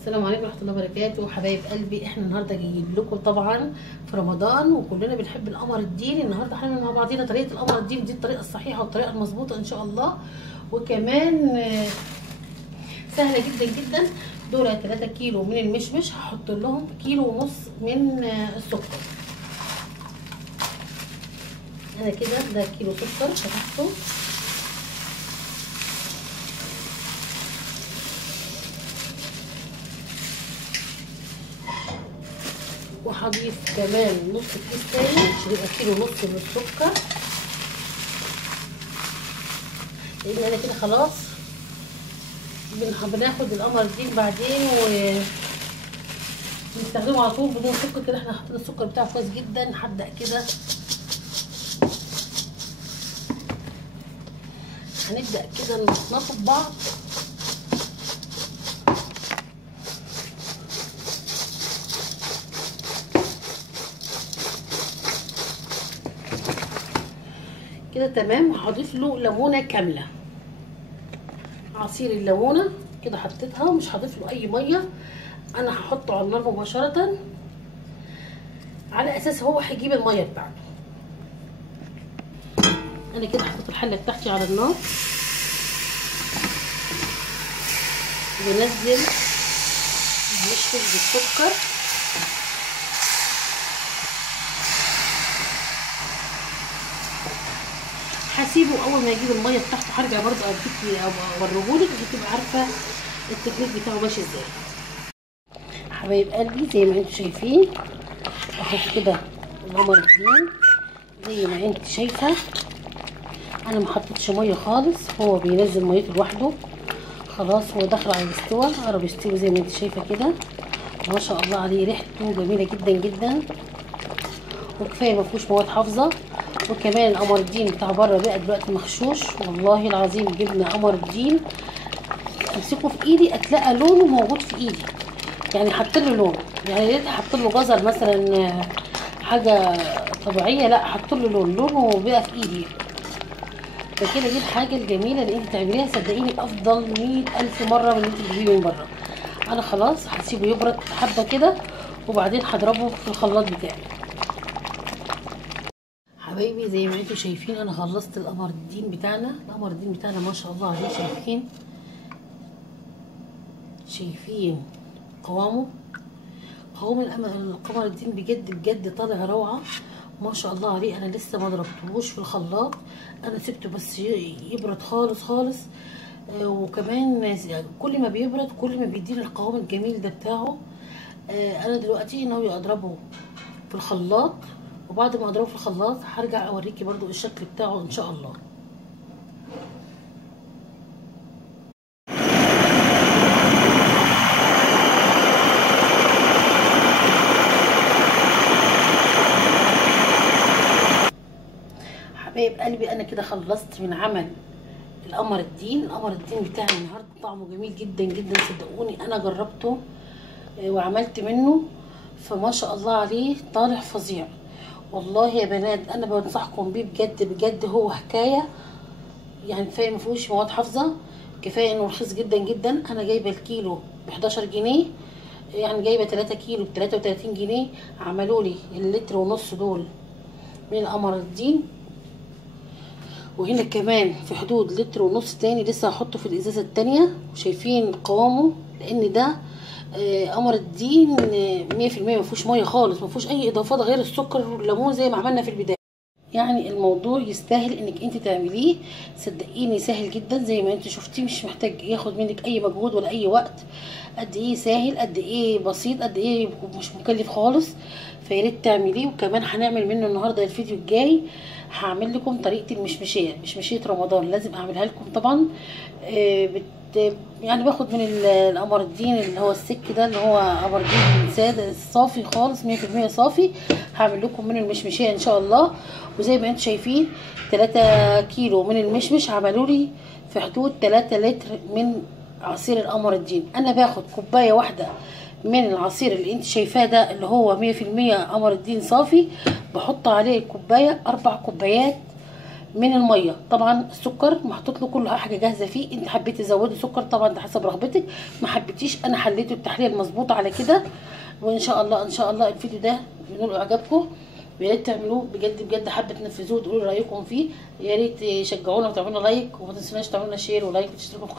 السلام عليكم ورحمه الله وبركاته حبايب قلبي. احنا النهارده جايين لكم طبعا في رمضان وكلنا بنحب القمر الدين. النهارده هنعمل مع بعضينا طريقه القمر الدين دي، الطريقه الصحيحه والطريقه المظبوطه ان شاء الله، وكمان سهله جدا جدا. دول 3 كيلو من المشمش، هحط لهم كيلو ونص من السكر. انا كده ده كيلو سكر فتحته، وهضيف كمان نص كيس تاني عشان يبقى كيلو ونص من السكر، لان انا كده خلاص بناخد القمر الدين بعدين ونستخدمه على طول بدون سكر. كده احنا حاطين السكر بتاعه كويس جدا. هبدا كده هنبدا كده نخلطه ببعض. كده تمام. وهضيف له ليمونه كامله، عصير الليمونه كده حطيتها، ومش هضيف له اي ميه. انا هحطه على النار مباشره على اساس هو هيجيب الميه بتاعته. انا كده حطيت الحله بتاعتي على النار، بنزل المشمش بالسكر، هسيبه اول ما يجيب الميه بتاعته. هرجع برضه اوريهولك عشان تبقى عارفه التكنيك بتاعه ماشي ازاي. حبايب قلبي زي ما انتم شايفين اهو كده القمر الدين زي ما انت شايفه. انا ما حطيتش ميه خالص، هو بينزل ميته لوحده. خلاص هو داخل على الاستوى، قرب يستوي زي ما انت شايفه كده. ما شاء الله عليه، ريحته جميله جدا جدا، وكفايه ما فيهوش مواد حافظه. وكمان القمر الدين بتاع بره بقى دلوقتي مغشوش. والله العظيم جبنا قمر الدين امسكه في ايدي اتلاقى لونه موجود في ايدي، يعني حط له لون. يعني ليه حط له جزر مثلا حاجه طبيعيه؟ لا، حط له لونه بقى في ايدي. فكده دي الحاجه الجميله اللي انت تعمليها، صدقيني افضل 100,000 مره من اللي انت تجيبيه من بره. انا خلاص هسيبه يبرد حبه كده، وبعدين هضربه في الخلاط بتاعي. حبايبي زي ما انتم شايفين انا خلصت القمر الدين بتاعنا. القمر الدين بتاعنا ما شاء الله عليه، شايفين قوام القمر الدين بجد بجد طالع روعه ما شاء الله عليه. انا لسه ما ضربتهوش في الخلاط، انا سبته بس يبرد خالص خالص. وكمان كل ما بيبرد كل ما بيديني القوام الجميل ده بتاعه. انا دلوقتي ناويه اضربه في الخلاط، وبعد ما اضربه في الخلاط هرجع اوريكي برضو الشكل بتاعه ان شاء الله. حبايب قلبي انا كده خلصت من عمل القمر الدين بتاعي النهارده. طعمه جميل جدا جدا، صدقوني انا جربته وعملت منه، فما شاء الله عليه طالع فظيع. والله يا بنات انا بنصحكم بيه بجد بجد. هو حكايه يعني، كفايه ما فيهوش مواد حافظه، كفايه انه رخيص جدا جدا. انا جايبه الكيلو ب 11 جنيه، يعني جايبه 3 كيلو ب 33 جنيه. عملوا لي اللتر ونص دول من القمر الدين، وهنا كمان في حدود لتر ونص تاني لسه هحطه في الازازه التانيه. وشايفين قوامه، لان ده قمر الدين 100% ما فيهوش ميه خالص، ما فيهوش اي اضافات غير السكر والليمون زي ما عملنا في البدايه. يعني الموضوع يستاهل انك انت تعمليه، صدقيني سهل جدا زي ما انت شفتيه، مش محتاج ياخد منك اي مجهود ولا اي وقت. قد ايه سهل، قد ايه بسيط، قد ايه مش مكلف خالص. فياريت تعمليه. وكمان هنعمل منه النهارده الفيديو الجاي هعمل لكم طريقه مشمشيه رمضان، لازم اعملها لكم طبعا. يعني باخد من القمر الدين اللي هو السك ده، اللي هو قمر الدين ساده صافي خالص 100% صافي. هعمل لكم من المشمشيه ان شاء الله. وزي ما انتم شايفين 3 كيلو من المشمش عملوا لي في حدود 3 لتر من عصير القمر الدين. انا باخد كوبايه واحده من العصير اللي انت شايفاه ده اللي هو 100% قمر الدين صافي، بحط عليه كوبايه 4 كوبايات من الميه. طبعا السكر محطوط له كل حاجه جاهزه فيه، انت حبيتي تزودي سكر طبعا ده حسب رغبتك، ما حبيتيش انا حليته التحليه المظبوطه على كده. وان شاء الله ان شاء الله الفيديو ده ينول اعجابكم، ويا ريت تعملوه بجد بجد، حابه تنفذوه وتقولوا رايكم فيه. يا ريت تشجعونا وتعملوا لايك، وما تنسوناش تعملوا لنا شير ولايك وتشتركوا في